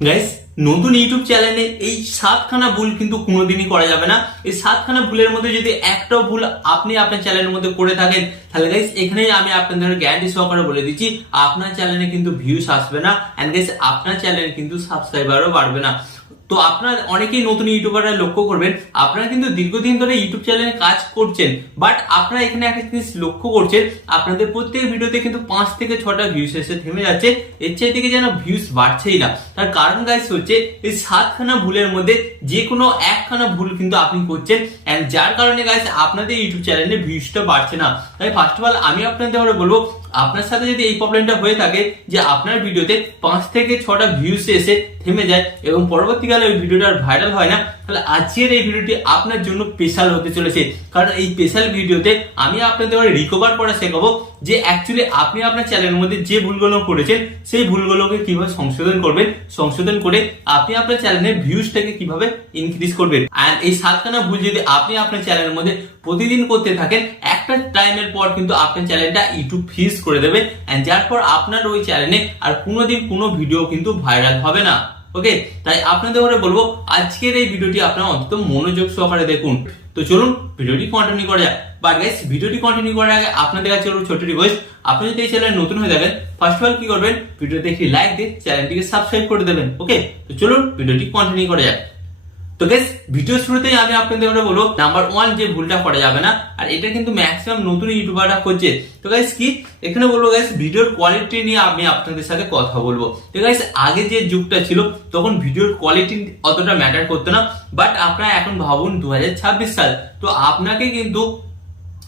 Guys, নতুন YouTube চ্যানেলে এই 7খানা ভুল কিন্তু কোনোদিনই করা যাবে না। এই 7খানা ভুলের মধ্যে যদি একটাও ভুল আপনি আপনার চ্যানেলের মধ্যে করে থাকেন, তাহলে গাইস এখানে আমি আপনাদের গ্যারান্টি সহকারে বলে দিচ্ছি, আপনার চ্যানেলে কিন্তু ভিউস আসবে না, এন্ড গাইস আপনার চ্যানেলে কিন্তু সাবস্ক্রাইবারও বাড়বে না। তো আপনার অনেকেই নতুন ইউটিউবাররা লক্ষ্য করবেন, আপনারা কিন্তু দীর্ঘদিন ধরে ইউটিউব চ্যানেলে কাজ করছেন, বাট আপনারা এখানে একটা জিনিস লক্ষ্য করছেন, আপনাদের প্রত্যেক ভিডিওতে কিন্তু 5 থেকে 6টা ভিউস এসে থেমে যাচ্ছে, এর চাই থেকে যেন ভিউস বাড়ছেই না। তার কারণ গাইস হচ্ছে এই 7খানা ভুলের মধ্যে যে কোনো একখানা ভুল কিন্তু আপনি করছেন, এন্ড যার কারণে গাইস আপনাদের ইউটিউব চ্যানেলে ভিউসটা বাড়ছে না। তাই ফার্স্ট অফ অল আমি আপনাদের বলবো, আপনার সাথে যদি এই প্রবলেমটা হয়ে থাকে যে আপনার ভিডিওতে 5 থেকে 6টা ভিউস এসে থেমে যায় এবং পরবর্তীকালে ওই ভিডিওটা ভাইরাল হয় না, তাহলে আজকের এই ভিডিওটি আপনার জন্য স্পেশাল হতে চলেছে। কারণ এই স্পেশাল ভিডিওতে আমি আপনাদের রিকভার করা শেখাবো যে অ্যাকচুয়ালি আপনি আপনার চ্যানেলের মধ্যে যে ভুলগুলো করেছেন সেই ভুলগুলোকে কিভাবে সংশোধন করবেন, সংশোধন করে আপনি আপনার চ্যানেলের ভিউসটাকে কিভাবে ইনক্রিজ করবেন। আর এই 7খানা ভুল যদি আপনি আপনার চ্যানেলের মধ্যে প্রতিদিন করতে থাকেন, একটা টাইমের পর কিন্তু আপনার চ্যানেলটা ইউটিউব ফ্রিজ করে দেবে, এন্ড যার পর আপনার ওই চ্যানেলে আর কোনোদিন কোনো ভিডিও কিন্তু ভাইরাল হবে না। ওকে, তাই আপনাদের বলবো আজকের এই ভিডিওটি আপনারা অন্তত মনোযোগ সহকারে দেখুন। তো চলুন ভিডিওটি কন্টিনিউ করা যাক। বাট গাইস, ভিডিওটি কন্টিনিউ করার আগে আপনাদের কাছে একটা ছোট রিকোয়েস্ট, আপনি যদি এই চ্যানেলে নতুন হয়ে থাকেন, ফার্স্ট অফ অল কি করবেন, ভিডিওতে একটি লাইক দিয়ে চ্যানেলটিকে সাবস্ক্রাইব করে দেবেন। ওকে, তো চলুন ভিডিওটি কন্টিনিউ করা যাক। তো গাইস, ভিডিও শুরুতেই আমি আপনাদের বলবো নাম্বার 1 যে ভুলটা করা যাবে না, আর এটা কিন্তু ম্যাক্সিমাম নতুন ইউটিউবাররা করছে। তো গাইস কি এখানে বলবো গাইস, ভিডিওর কোয়ালিটি নিয়ে আমি আপনাদের সাথে কথা বলবো। তো গাইস, আগে যে যুগটা ছিল তখন ভিডিওর কোয়ালিটি অতটা ম্যাটার করতো না, বাট আপনারা এখন ভাবুন 2026 সাল, তো আপনাকে কিন্তু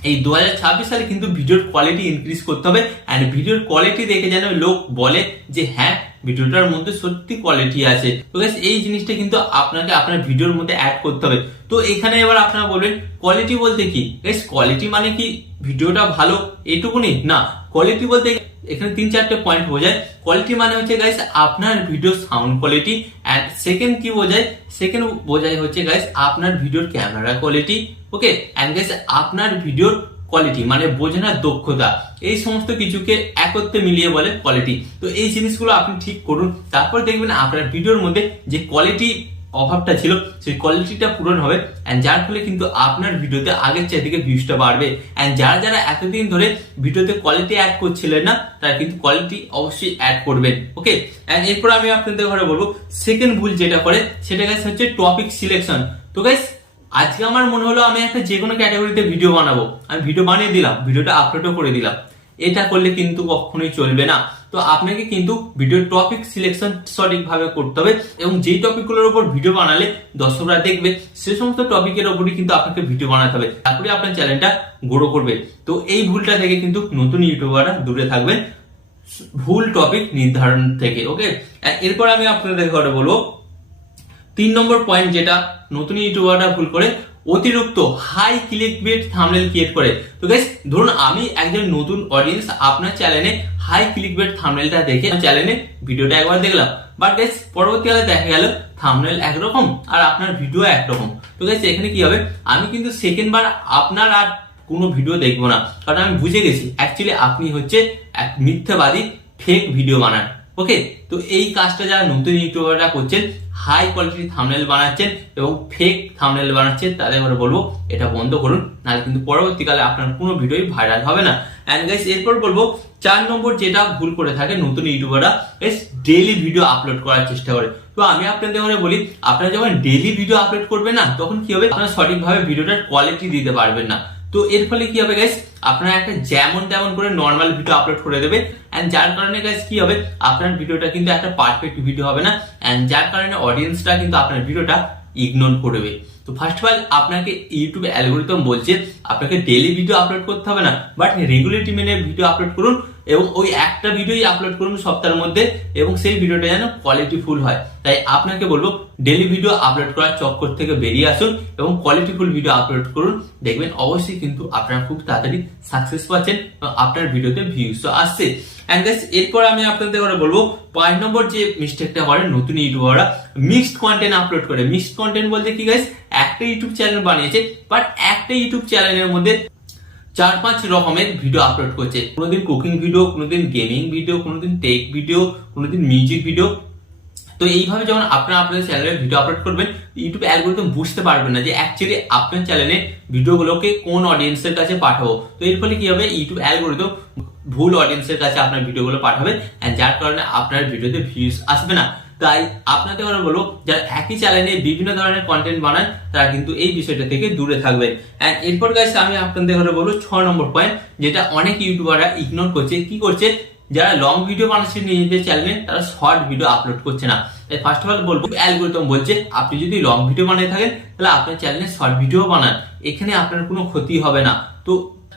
এই 2026 সালে কিন্তু ভিডিওর কোয়ালিটি ইনক্রিজ করতে হবে, এন্ড ভিডিওর কোয়ালিটি দেখে যেন লোক বলে যে হ্যাঁ, ভিডিওটার মধ্যে সত্যি কোয়ালিটি আছে। তো গাইস, এই জিনিসটা কিন্তু আপনাকে আপনার ভিডিওর মধ্যে অ্যাড করতে হবে। তো এখানে এবার আপনারা বলবেন কোয়ালিটি বলতে কি? গাইস, কোয়ালিটি মানে কি ভিডিওটা ভালো এটুকুনি না। কোয়ালিটি বলতে এখানে 3-4টে পয়েন্ট বোঝায়। কোয়ালিটি মানে হচ্ছে গাইস আপনার video sound quality, and second কি বোঝায়, সেকেন্ড বোঝায় হচ্ছে গাইস আপনার ভিডিওর camera quality. Okay, and guys আপনার ভিডিওর কোয়ালিটি মানে বোঝানোর দক্ষতা, এই সমস্ত কিছুকে একত্রে মিলিয়ে বলে কোয়ালিটি। তো এই জিনিসগুলো আপনি ঠিক করুন, তারপর দেখবেন আপনার ভিডিওর মধ্যে যে কোয়ালিটি অভাবটা ছিল সেই কোয়ালিটিটা পূরণ হবে, এন্ড যার ফলে কিন্তু আপনার ভিডিওতে আগের চাইতে ভিউজটা বাড়বে। এন্ড যারা যারা এতদিন ধরে ভিডিওতে কোয়ালিটি অ্যাড করছিলেন না, তারা কিন্তু কোয়ালিটি অবশ্যই অ্যাড করবেন। ওকে, এন্ড এরপর আমি আপনাদের বলবো সেকেন্ড ভুল যেটা করে সেটা গাইস হচ্ছে টপিক সিলেকশন। তো গাইস, আজকে আমার মনে হলো আমি একটা যে কোনো ক্যাটাগরিতে ভিডিও বানাবো, আমি ভিডিও বানিয়ে দিলাম, ভিডিওটা আপলোডও করে দিলাম। এটা করলে কিন্তু কখনোই চলবে না। তো আপনাকে কিন্তু ভিডিও টপিক সিলেকশন সঠিকভাবে করতে হবে, এবং যেই টপিকগুলোর উপর ভিডিও বানালে দর্শকরা দেখবে সে সমস্ত টপিকের উপরই কিন্তু আপনাকে ভিডিও বানাতে হবে, তারপরে আপনার চ্যানেলটা গ্রো করবে। তো এই ভুলটা থেকে কিন্তু নতুন ইউটিউবাররা দূরে থাকবেন, ভুল টপিক নির্ধারণ থেকে। ওকে, এরপর আমি আপনাদের বলবো 3 নম্বর পয়েন্ট যেটা নতুন ইউটিউবাররা ভুল করে, অতিরিক্ত হাই ক্লিকবেট থাম্বনেল ক্রিয়েট করে। তো গাইস, ধরুন আমি একজন নতুন অডিয়েন্স, আপনার চ্যানেলে হাই ক্লিকবেট থাম্বনেলটা দেখে চ্যানেলে ভিডিওটা একবার দেখলাম, বাট গাইস পরবর্তীকালে দেখা গেল থাম্বনেল একরকম আর আপনার ভিডিও একরকম। তো গাইস, এখানে কি হবে, আমি কিন্তু সেকেন্ড বার আপনার আর কোনো ভিডিও দেখবো না, কারণ আমি বুঝে গেছি অ্যাকচুয়ালি আপনি হচ্ছে এক মিথ্যাবাদী, ফেক ভিডিও বানান। ওকে, তো এই কাজটা যারা নতুন ইউটিউবাররা করছেন, হাই কোয়ালিটির থাম্বনেল বানাচ্ছেন এবং ফেক থাম্বনেল বানাচ্ছেন, তাদের বলবো এটা বন্ধ করুন, নাহলে কিন্তু পরবর্তীকালে আপনার কোনো ভিডিওই ভাইরাল হবে না। এন্ড গাইস, এরপর বলবো 4 নম্বর যেটা ভুল করে থাকে নতুন ইউটিউবাররা, ডেইলি ভিডিও আপলোড করার চেষ্টা করে। তো আমি আপনাদের বলি, আপনারা যখন ডেইলি ভিডিও আপলোড করবেন না, তখন কি হবে, আপনারা সঠিকভাবে ভিডিওটার কোয়ালিটি দিতে পারবেন না। তো এর ফলে কি হবে গাইস, আপনারা একটা যেমন তেমন করে নর্মাল ভিডিও আপলোড করে দেবে, এন্ড যার কারণে গাইস কি হবে, আপনার ভিডিওটা কিন্তু একটা পারফেক্ট ভিডিও হবে না, এন্ড যার কারণে অডিয়েন্সটা কিন্তু আপনার ভিডিওটা ইগনোর করবে। তো ফার্স্ট অফ অল আপনাকে ইউটিউব অ্যালগরিদম বলছে আপনাকে ডেইলি ভিডিও আপলোড করতে হবে না, বাট রেগুলারিটি মেনে ভিডিও আপলোড করুন, এবং ওই একটা ভিডিওই আপলোড করুন সপ্তাহের মধ্যে, এবং সেই ভিডিওটা যেন কোয়ালিটিফুল হয়। তাই আপনাকে বলবো ডেইলি ভিডিও আপলোড করার চক্কর থেকে বেরিয়ে আসুন এবং কোয়ালিটিফুল ভিডিও আপলোড করুন, দেখবেন অবশ্যই কিন্তু আপনারা খুব তাড়াতাড়ি সাকসেস পাচ্ছেন এবং আপনার ভিডিওতে ভিউজও আসছে। এন্ড গাইস, এরপর আমি আপনাদের বলবো 5 নম্বর যে মিস্টেকটা করে নতুন ইউটিউবাররা, মিক্সড কন্টেন্ট আপলোড করে। মিক্সড কন্টেন্ট বলতে কি গাইস, একটা ইউটিউব চ্যানেল বানিয়েছে, বাট একটা ইউটিউব চ্যানেলের মধ্যে 4-5 রকমের ভিডিও আপলোড করছে। কোনোদিন কুকিং ভিডিও, কোনোদিন গেমিং ভিডিও, কোনোদিন টেক ভিডিও, কোনোদিন মিউজিক ভিডিও। তো এইভাবে যখন আপনারা আপনাদের চ্যানেলে ভিডিও আপলোড করবেন, ইউটিউব অ্যালগরিদম বুঝতে পারবেন না যে অ্যাকচুয়ালি আপনার চ্যানেলে ভিডিওগুলোকে কোন অডিয়েন্সের কাছে পাঠাবো। তো এর ফলে কি হবে, ইউটিউব অ্যালগরিদম ভুল অডিয়েন্সের কাছে আপনার ভিডিওগুলো পাঠাবে, যার কারণে আপনার ভিডিওতে ভিউজ আসবে না। তাই আপনাদের কথা বলবো, যারা একই চ্যানেলে বিভিন্ন ধরনের কন্টেন্ট বানান তারা কিন্তু এই বিষয়টা থেকে দূরে থাকবে। এরপর গাইস আমি আপনাদের কথা বলবো 6 নম্বর পয়েন্ট, যেটা অনেক ইউটিউবাররা ইগনোর করছে। কি করছে, যারা লং ভিডিও বানাচ্ছে নিজেদের চ্যানেলে, তারা শর্ট ভিডিও আপলোড করছে না। তাই ফার্স্ট অফ অল বলবো, অ্যালগরিদম বলছে আপনি যদি লং ভিডিও বানিয়ে থাকেন তাহলে আপনার চ্যানেলে শর্ট ভিডিও বানান, এখানে আপনার কোনো ক্ষতি হবে না, তো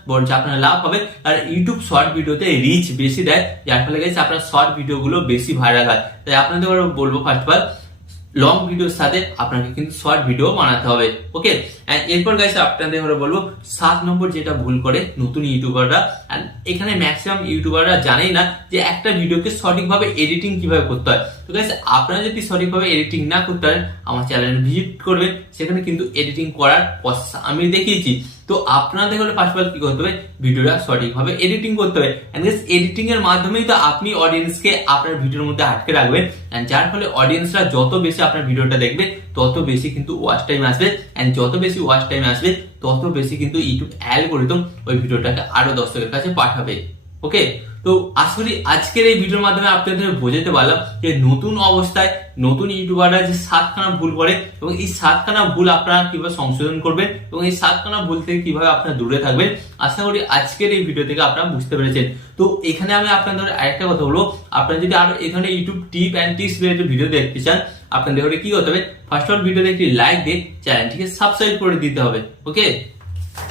বলছে আপনার লাভ হবে। আর ইউটিউব শর্ট ভিডিওতে রিচ বেশি দেয়, যার ফলে গেছে আপনার শর্ট ভিডিও গুলো বেশি ভাইরাল হয়। তাই আপনাদের বলবো ফার্স্ট অফ অল লং ভিডিওর সাথে আপনাকে কিন্তু শর্ট ভিডিও বানাতে হবে। ওকে, এরপর গাইস আপনাদের বলবো 7 নম্বর যেটা ভুল করে নতুন ইউটিউবাররা, এখানে ম্যাক্সিমাম ইউটিউবাররা জানেই না যে একটা ভিডিওকে সঠিকভাবে এডিটিং কিভাবে করতে হয়। তো গাইস আপনারা যদি সঠিকভাবে এডিটিং না করতে পারেন, আমার চ্যানেল ভিজিট করবেন, সেখানে কিন্তু এডিটিং করার প্রসেস আমি দেখিয়েছি। তো আপনাদের হলে ফার্স্ট অফ অল কি করতে হবে, ভিডিওটা সঠিকভাবে এডিটিং করতে হবে। এডিটিং এর মাধ্যমেই তো আপনি অডিয়েন্সকে আপনার ভিডিওর মধ্যে আটকে রাখবেন, যার ফলে অডিয়েন্সরা যত বেশি আপনার ভিডিওটা দেখবে তত বেশি কিন্তু ওয়াচ টাইম আসবে, যত বেশি ওয়াচ টাইম আসবে তত বেশি কিন্তু ইউটিউব অ্যালগরিদম ওই ভিডিওটাকে আরো দর্শকের কাছে পাঠাবে। ওকে, তো আসলে আজকের এই ভিডিওর মাধ্যমে আপনাদের বোঝাতে পারলাম যে নতুন অবস্থায় নতুন ইউটিউবাররা যে 7খানা ভুল করে এবং এই 7খানা ভুল আপনারা কিভাবে সংশোধন করবেন এবং এই 7খানা ভুল থেকে কিভাবে আপনারা দূরে থাকবেন। আশা করি আজকের এই ভিডিও থেকে আপনারা বুঝতে পেরেছেন। তো এখানে আমি আপনাদের আরেকটা কথা বলবো, আপনারা যদি আরো এখানে YouTube tip and tricks related video দেখতে চান, আপনাদের কি করতে হবে, ফার্স্ট অফ অল ভিডিওতে একটি লাইক দিয়ে চ্যানেলটিকে সাবস্ক্রাইব করে দিতে হবে। ওকে।